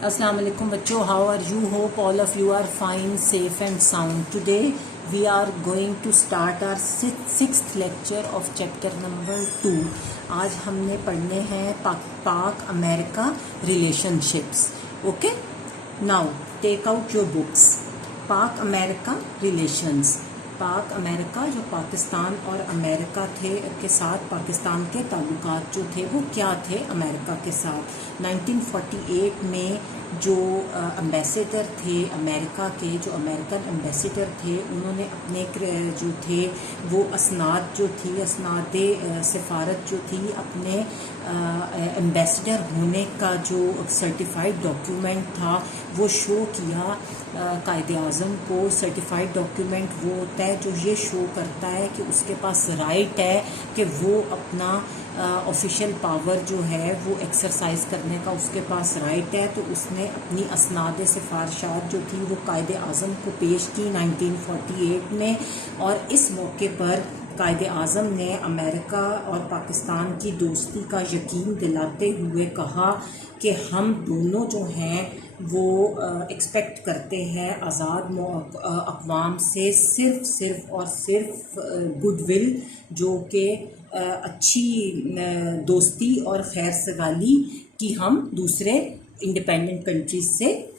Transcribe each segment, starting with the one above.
Assalamu alaikum bachcho, how are you? Hope all of you are fine, safe and sound. Today we are going to start our sixth lecture of chapter number 2. आज हमने पढ़ने हैं पाक America relationships. Okay? Now take out your books. पाक America relations. पाक America जो पाकिस्तान और America थे के साथ पाकिस्तान के ताल्लुकात जो थे वो क्या थे अमेरिका के साथ. 1948 में जो एम्बेसडर थे अमेरिका के, जो अमेरिकन एम्बेसडर थे, उन्होंने अपने जो थे वो असनाद जो थी, असनाद सिफारत जो थी, अपने एम्बेसडर होने का जो सर्टिफाइड डॉक्यूमेंट था वो शो किया कायदे आज़म को. सर्टिफाइड डॉक्यूमेंट वो होता है जो ये शो करता है कि उसके पास राइट है कि वो अपना ऑफिशियल पावर जो है वो एक्सरसाइज करने का उसके पास राइट है. तो उसने अपनी असनाद सिफारशात जो थी वो कायदे आज़म को पेश की 1948 में. और इस मौके पर कायदे आज़म ने अमेरिका और पाकिस्तान की दोस्ती का यकीन दिलाते हुए कहा कि हम दोनों जो हैं वो एक्सपेक्ट करते हैं आज़ाद अक़वाम से सिर्फ़ और सिर्फ गुडविल, जो कि अच्छी दोस्ती और खैर सगाली की हम दूसरे इंडिपेंडेंट कंट्रीज से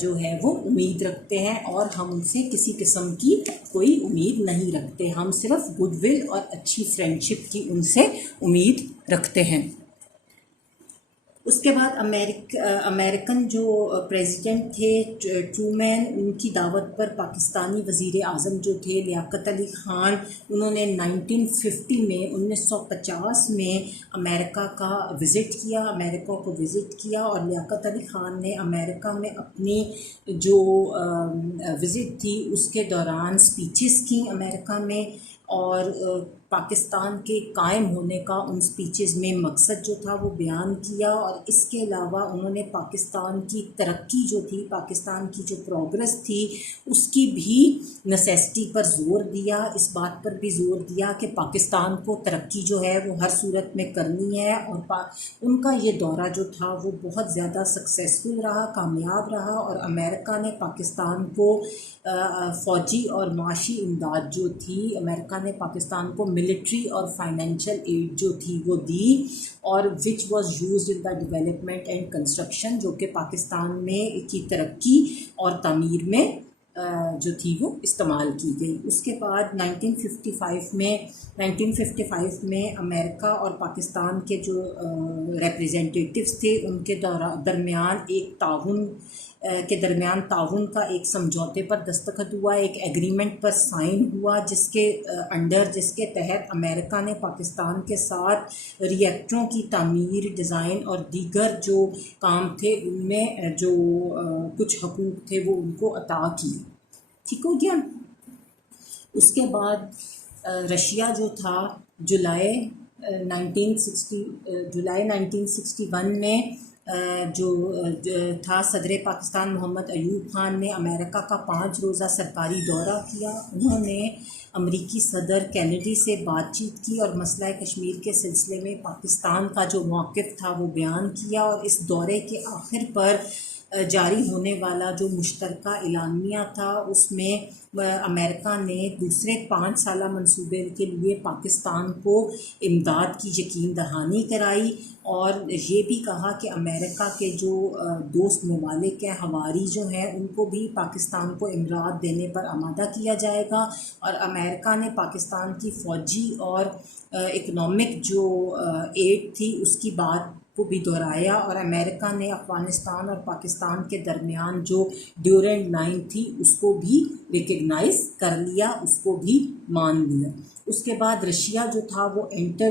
जो है वो उम्मीद रखते हैं. और हम उनसे किसी किस्म की कोई उम्मीद नहीं रखते, हम सिर्फ गुडविल और अच्छी फ्रेंडशिप की उनसे उम्मीद रखते हैं. उसके बाद अमेरिकन जो प्रेसिडेंट थे ट्रूमैन, उनकी दावत पर पाकिस्तानी वज़ीर आज़म जो थे लियाकत अली ख़ान, उन्होंने 1950 में अमेरिका का अमेरिका को विज़िट किया. और लियाकत अली ख़ान ने अमेरिका में अपनी जो विज़िट थी उसके दौरान स्पीचेस की अमेरिका में, और पाकिस्तान के कायम होने का उन स्पीचेस में मकसद जो था वो बयान किया. और इसके अलावा उन्होंने पाकिस्तान की तरक्की जो थी, पाकिस्तान की जो प्रोग्रेस थी, उसकी भी नेसेसिटी पर ज़ोर दिया. इस बात पर भी ज़ोर दिया कि पाकिस्तान को तरक्की जो है वो हर सूरत में करनी है. और उनका ये दौरा जो था वो बहुत ज़्यादा सक्सेसफुल रहा, कामयाब रहा. और अमेरिका ने पाकिस्तान को फ़ौजी और माशी इमदाद जो थी, अमेरिका ने पाकिस्तान को मिलिट्री और फाइनेंशियल एड जो थी वो दी, और which was used in the development and construction, जो कि पाकिस्तान में की तरक्की और तमीर में जो थी वो इस्तेमाल की गई. उसके बाद 1955 में अमेरिका और पाकिस्तान के जो रिप्रेजेंटेटिव्स थे उनके दरमियान ताउन का एक समझौते पर दस्तखत हुआ, एक एग्रीमेंट पर साइन हुआ, जिसके तहत अमेरिका ने पाकिस्तान के साथ रिएक्टरों की तामीर, डिज़ाइन और दीगर जो काम थे उनमें जो कुछ हकूक़ थे वो उनको अता किए. ठीक हो गया. उसके बाद रशिया जो था जुलाई 1961 में जो था, सदर पाकिस्तान मोहम्मद अयूब ख़ान ने अमेरिका का 5 रोज़ा सरकारी दौरा किया. उन्होंने अमरीकी सदर कैनेडी से बातचीत की और मसला कश्मीर के सिलसिले में पाकिस्तान का जो मौक़िफ़ था वो बयान किया. और इस दौरे के आखिर पर जारी होने वाला जो मुश्तरका एलानिया था उसमें अमेरिका ने दूसरे 5 साला मंसूबे के लिए पाकिस्तान को इमदाद की यकीन दहानी कराई. और ये भी कहा कि अमेरिका के जो दोस्त ममालिक हैं, हवारी जो हैं, उनको भी पाकिस्तान को इमदाद देने पर आमादा किया जाएगा. और अमेरिका ने पाकिस्तान की फ़ौजी और इकनॉमिक जो एड थी उसकी बात को भी दोहराया. और अमेरिका ने अफ़गानिस्तान और पाकिस्तान के दरमियान जो ड्यूरेंट लाइन थी उसको भी रिकग्नाइज़ कर लिया, उसको भी मान लिया. उसके बाद रशिया जो था वो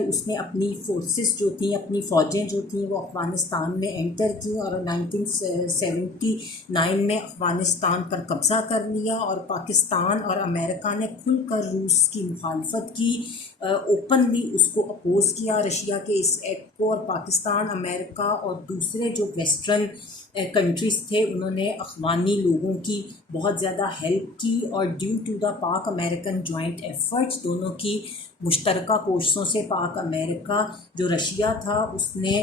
उसने अपनी फोर्सेस जो थी, अपनी फ़ौजें जो थी वो अफ़गानिस्तान में एंटर की और 1979 में अफ़गानिस्तान पर कब्ज़ा कर लिया. और पाकिस्तान और अमेरिका ने खुलकर रूस की मुखालफत की, ओपनली उसको अपोज़ किया रशिया के इस एक्ट को. और पाकिस्तान, अमेरिका और दूसरे जो वेस्टर्न कंट्रीज़ थे उन्होंने अफ़गानी लोगों की बहुत ज़्यादा हेल्प की. और ड्यू टू द पाक अमेरिकन जॉइंट एफ़र्ट्स, दोनों की मुश्तरका कोशिशों से पाक अमेरिका जो रशिया था उसने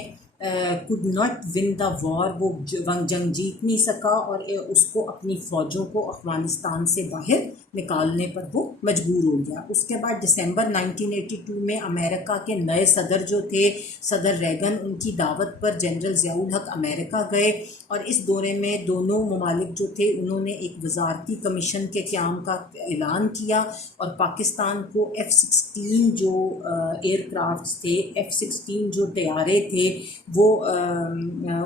could not win the war, वो जंग जीत नहीं सका और उसको अपनी फ़ौजों को अफ़गानिस्तान से बाहर निकालने पर वो मजबूर हो गया। उसके बाद दिसंबर 1982 में अमेरिका के नए सदर जो थे, सदर रेगन, उनकी दावत पर जनरल ज़ियाउल हक अमेरिका गए और इस दौरे में दोनों ममालिक जो थे उन्होंने एक वजारती कमीशन के क़याम का ऐलान किया और पाकिस्तान को F-16 जो एयरक्राफ्ट थे, F-16 जो तैयारे थे, वो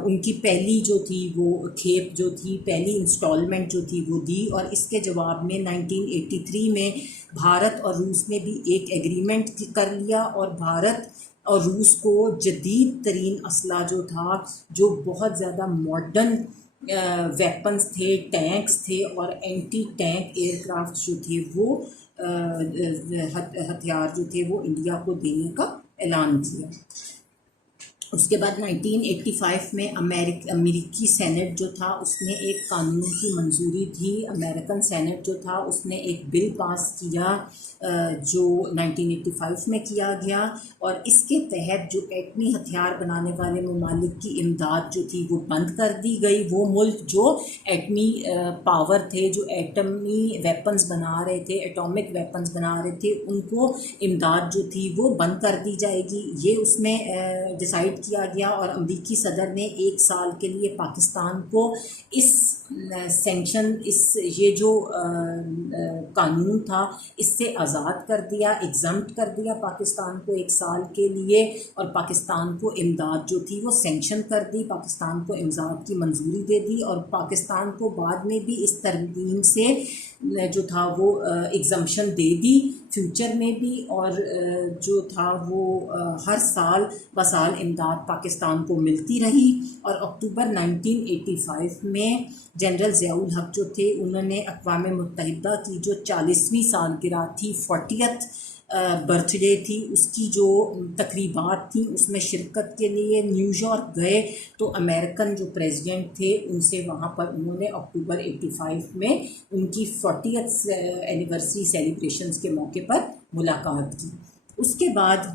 उनकी पहली जो थी वो खेप जो थी, पहली इंस्टॉलमेंट जो थी वो दी। और इसके जवाब में 1983 में भारत और रूस ने भी एक एग्रीमेंट कर लिया और भारत और रूस को जदीद तरीन असला जो था, जो बहुत ज़्यादा मॉडर्न वेपन्स थे, टैंक्स थे और एंटी टैंक एयरक्राफ्ट जो थे वो हथियार जो थे वो इंडिया को देने का ऐलान किया। उसके बाद 1985 में अमेरिकी सेनेट जो था उसने एक कानून की मंजूरी दी। अमेरिकन सेनेट जो था उसने एक बिल पास किया जो 1985 में किया गया और इसके तहत जो एटमी हथियार बनाने वाले ममालिक की इमदाद जो थी वो बंद कर दी गई। वो मुल्क जो एटमी पावर थे, जो एटमी वेपन्स बना रहे थे, एटॉमिक वेपन्स बना रहे थे, उनको इमदाद जो थी वो बंद कर दी जाएगी, ये उसमें डिसाइड किया गया। और अमेरिकी सदर ने 1 साल के लिए पाकिस्तान को इस सैंक्शन, ये जो कानून था इससे आज़ाद कर दिया, एग्जम्प्ट कर दिया पाकिस्तान को 1 साल के लिए और पाकिस्तान को इमदाद जो थी वो सैंक्शन कर दी, पाकिस्तान को इमदाद की मंजूरी दे दी और पाकिस्तान को बाद में भी इस तरमीम से जो था वो एग्जम्पशन दे दी फ्यूचर में भी। और जो था वो हर साल बसाल इमदाद पाकिस्तान को मिलती रही। और अक्टूबर 1985 में जनरल ज़ियाउल हक जो थे उन्होंने अक़वाम मुत्तहिदा की जो 40वीं सालगिरह थी, 40th बर्थडे थी, उसकी जो तकरीबात थी उसमें शिरकत के लिए न्यूयॉर्क गए तो अमेरिकन जो प्रेसिडेंट थे उनसे वहाँ पर उन्होंने अक्टूबर 85 में उनकी 40th एनिवर्सरी सेलिब्रेशंस के मौके पर मुलाकात की। उसके बाद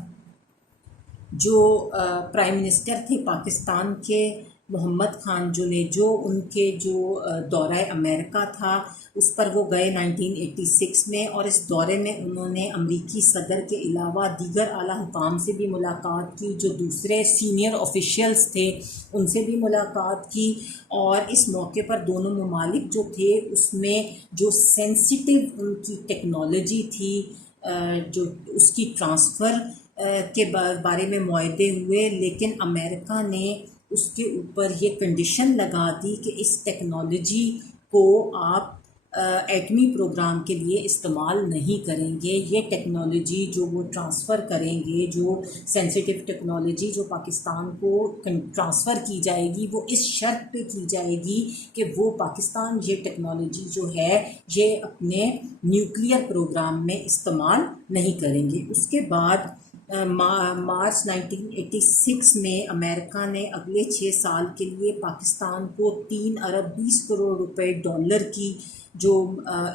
जो प्राइम मिनिस्टर थे पाकिस्तान के, मोहम्मद खान जो उनके जो दौरा अमेरिका था उस पर वो गए 1986 में और इस दौरे में उन्होंने अमेरिकी सदर के अलावा दीगर आला हुकाम से भी मुलाकात की, जो दूसरे सीनियर ऑफिशियल्स थे उनसे भी मुलाकात की। और इस मौके पर दोनों ममालिक जो थे उसमें जो सेंसिटिव उनकी टेक्नोलॉजी थी, जो उसकी ट्रांसफ़र के बारे में मुआहदे हुए, लेकिन अमेरिका ने उसके ऊपर ये कंडीशन लगा दी कि इस टेक्नोलॉजी को आप एटमी प्रोग्राम के लिए इस्तेमाल नहीं करेंगे। ये टेक्नोलॉजी जो वो ट्रांसफ़र करेंगे, जो सेंसिटिव टेक्नोलॉजी जो पाकिस्तान को ट्रांसफ़र की जाएगी वो इस शर्त पे की जाएगी कि वो पाकिस्तान ये टेक्नोलॉजी जो है ये अपने न्यूक्लियर प्रोग्राम में इस्तेमाल नहीं करेंगे। उसके बाद मार्च 1986 में अमेरिका ने अगले 6 साल के लिए पाकिस्तान को 3 अरब 20 करोड़ रुपए डॉलर की जो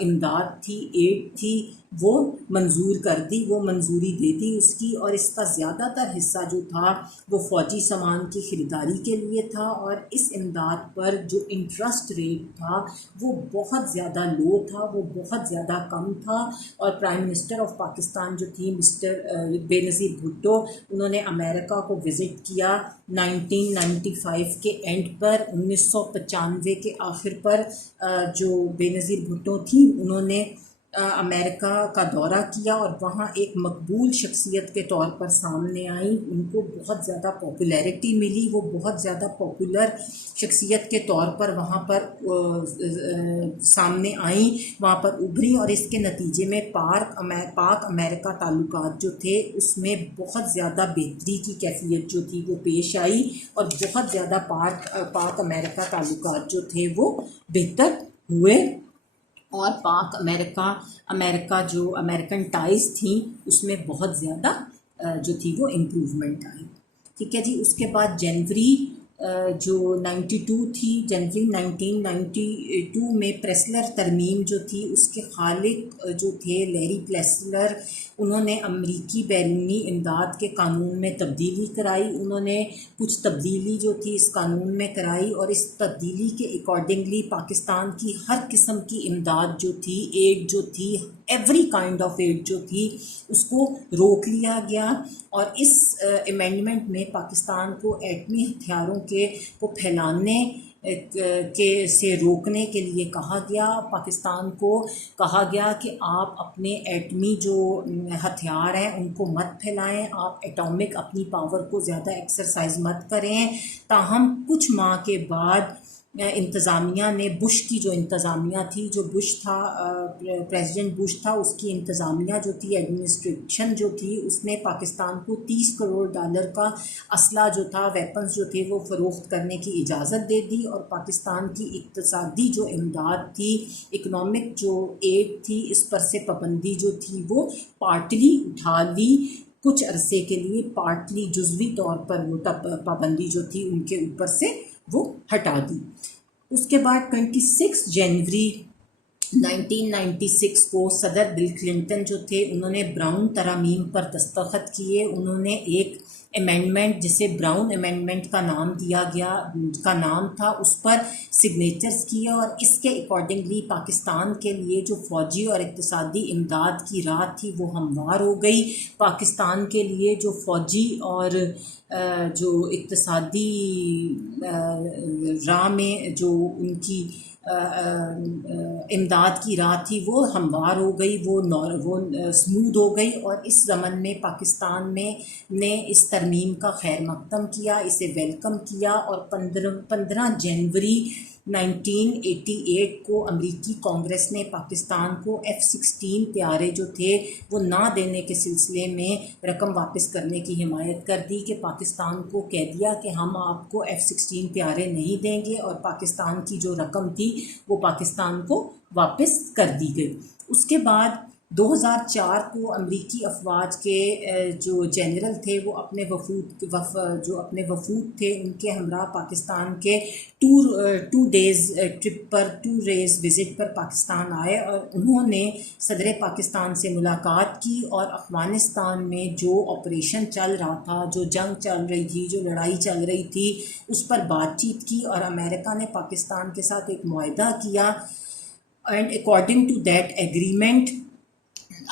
इमदाद थी, एड थी, वो मंजूर कर दी, वो मंजूरी दे दी उसकी। और इसका ज़्यादातर हिस्सा जो था वो फ़ौजी सामान की ख़रीदारी के लिए था और इस इमदाद पर जो इंटरेस्ट रेट था वो बहुत ज़्यादा लो था, वो बहुत ज़्यादा कम था। और प्राइम मिनिस्टर ऑफ पाकिस्तान जो थी मिस्टर बेनज़ीर भुट्टो, उन्होंने अमेरिका को विज़िट किया 1995 के एंड पर। 1995 के आखिर पर जो बेनज़ीर भुट्टो थी उन्होंने अमेरिका का दौरा किया और वहाँ एक मकबूल शख्सियत के तौर पर सामने आई। उनको बहुत ज़्यादा पॉपुलैरिटी मिली, वो बहुत ज़्यादा पॉपुलर शख्सियत के तौर पर वहाँ पर सामने आई, वहाँ पर उभरी और इसके नतीजे में पाक अमेरिका ताल्लुकात जो थे उसमें बहुत ज़्यादा बेहतरी की कैफियत जो थी वो पेश आई और बहुत ज़्यादा पाक अमेरिका ताल्लुकात जो थे वो बेहतर हुए और पाक अमेरिका जो अमेरिकन टाइज थी उसमें बहुत ज़्यादा जो थी वो इम्प्रूवमेंट आई। ठीक है जी। उसके बाद जनवरी जो 92 थी, जनवरी 1992 में प्रेसलर तरमीम जो थी उसके खालिक जो थे लैरी प्रेसलर, उन्होंने अमरीकी बैरूनी इमदाद के कानून में तब्दीली कराई। उन्होंने कुछ तब्दीली जो थी इस कानून में कराई और इस तब्दीली के अकॉर्डिंगली पाकिस्तान की हर किस्म की इमदाद जो थी, एड जो थी, एवरी काइंड ऑफ एड जो थी, उसको रोक लिया गया। और इस अमेंडमेंट में पाकिस्तान को एटमी हथियारों को फैलाने के से रोकने के लिए कहा गया। पाकिस्तान को कहा गया कि आप अपने एटमी जो हथियार हैं उनको मत फैलाएं, आप एटॉमिक अपनी पावर को ज़्यादा एक्सरसाइज मत करें। ताहम कुछ माह के बाद इंतज़ामिया ने, बुश की जो इंतज़ामिया थी, जो बुश था, प्रेसिडेंट बुश था, उसकी इंतज़ामिया जो थी, एडमिनिस्ट्रेशन जो थी, उसने पाकिस्तान को $30 करोड़ का असला जो था, वेपन्स जो थे, वो फ़रोख्त करने की इजाज़त दे दी। और पाकिस्तान की इक़्तिसादी जो इमदाद थी, इकनॉमिक जो एड थी, इस पर से पाबंदी जो थी वो पार्टली उठा ली। कुछ अरसे के लिए पार्टली जुज़वी तौर पर वो पाबंदी जो थी उनके ऊपर से वो हटा दी। उसके बाद 26 जनवरी 1996 को सदर बिल क्लिंटन जो थे, उन्होंने ब्राउन तरामीम पर दस्तखत किए। उन्होंने एक अमेंडमेंट जिसे ब्राउन अमेंडमेंट का नाम दिया गया, का नाम था, उस पर सिग्नेचर्स किए और इसके अकॉर्डिंगली पाकिस्तान के लिए जो फ़ौजी और इक़्तिसादी इमदाद की राह थी वो हमवार हो गई। पाकिस्तान के लिए जो फ़ौजी और जो इक़्तिसादी राह में जो उनकी इमदाद की राह थी वो हमवार हो गई, वो स्मूथ हो गई। और इस ज़मन में पाकिस्तान में ने इस तरमीम का खैर मकदम किया, इसे वेलकम किया। और 15 जनवरी 1988 को अमरीकी कांग्रेस ने पाकिस्तान को F-16 त्यारे जो थे वो ना देने के सिलसिले में रकम वापस करने की हिमायत कर दी, कि पाकिस्तान को कह दिया कि हम आपको F-16 त्यारे नहीं देंगे, और पाकिस्तान की जो रकम थी वो पाकिस्तान को वापस कर दी गई। उसके बाद 2004 को अमरीकी अफवाज के जो जनरल थे वो अपने अपने वफूद थे उनके हमरा पाकिस्तान के टू डेज़ विज़िट पर पाकिस्तान आए। और उन्होंने सदर पाकिस्तान से मुलाकात की और अफ़गानिस्तान में जो ऑपरेशन चल रहा था, जो जंग चल रही थी, जो लड़ाई चल रही थी, उस पर बातचीत की। और अमेरिका ने पाकिस्तान के साथ एक मुआहदा किया and according to that agreement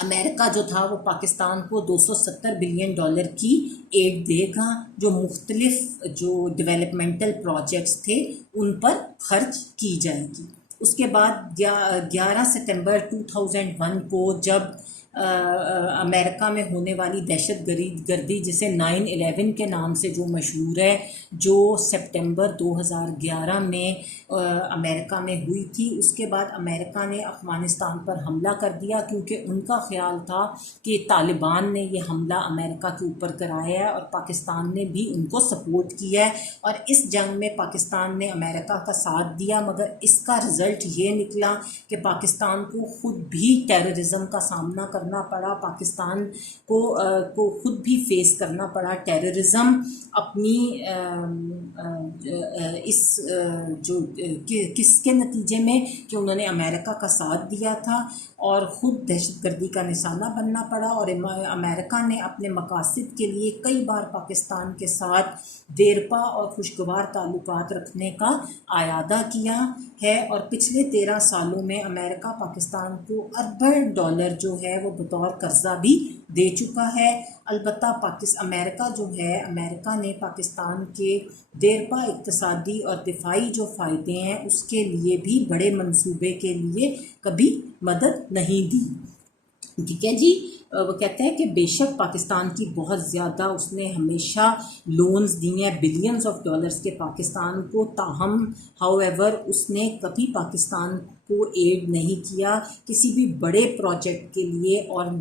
America जो था वो पाकिस्तान को $270 बिलियन की एड देगा, जो मुख्तलिफ जो डेवलपमेंटल प्रोजेक्ट्स थे उन पर खर्च की जाएगी। उसके बाद 11 सितंबर 2001 को जब अमेरिका में होने वाली दहशत गर्दी जिसे 9/11 के नाम से जो मशहूर है, जो सितंबर 2011 में अमेरिका में हुई थी, उसके बाद अमेरिका ने अफ़गानिस्तान पर हमला कर दिया, क्योंकि उनका ख्याल था कि तालिबान ने ये हमला अमेरिका के ऊपर कराया है और पाकिस्तान ने भी उनको सपोर्ट किया है। और इस जंग में पाकिस्तान ने अमेरिका का साथ दिया, मगर इसका रिज़ल्ट ये निकला कि पाकिस्तान को ख़ुद भी टेररिज्म का सामना करना पड़ा, पाकिस्तान को खुद भी फेस करना पड़ा टेररिज्म अपनी इस जो किसके नतीजे में कि उन्होंने अमेरिका का साथ दिया था और ख़ुद दहशतगर्दी का निशाना बनना पड़ा। और अमेरिका ने अपने मकासद के लिए कई बार पाकिस्तान के साथ देरपा और खुशगवार ताल्लुकात रखने का आयादा किया है। और पिछले 13 सालों में अमेरिका पाकिस्तान को अरबों डॉलर जो है वो बतौर कर्जा भी दे चुका है। अलबत्ता अमेरिका जो है, अमेरिका ने पाकिस्तान के देरपा इक़्तिसादी और दिफाई जो फ़ायदे हैं उसके लिए भी बड़े मंसूबे के लिए कभी मदद नहीं दी। ठीक है जी, वो कहते हैं कि बेशक पाकिस्तान की बहुत ज़्यादा उसने हमेशा लोन्स दिए हैं, बिलियंस ऑफ डॉलर्स के पाकिस्तान को, ताहम हाउएवर उसने कभी पाकिस्तान को एड नहीं किया किसी भी बड़े प्रोजेक्ट के लिए और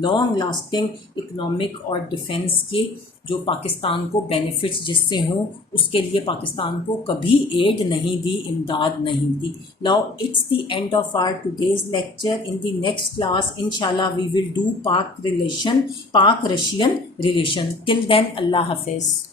लॉन्ग लास्टिंग इकोनॉमिक और डिफेंस के जो पाकिस्तान को बेनिफिट्स जिससे हों उसके लिए पाकिस्तान को कभी एड नहीं दी, इमदाद नहीं दी। Now it's the end of our today's lecture. In the next class इंशाल्लाह we will do Pak Russian relation. Till then अल्लाह हाफिज़।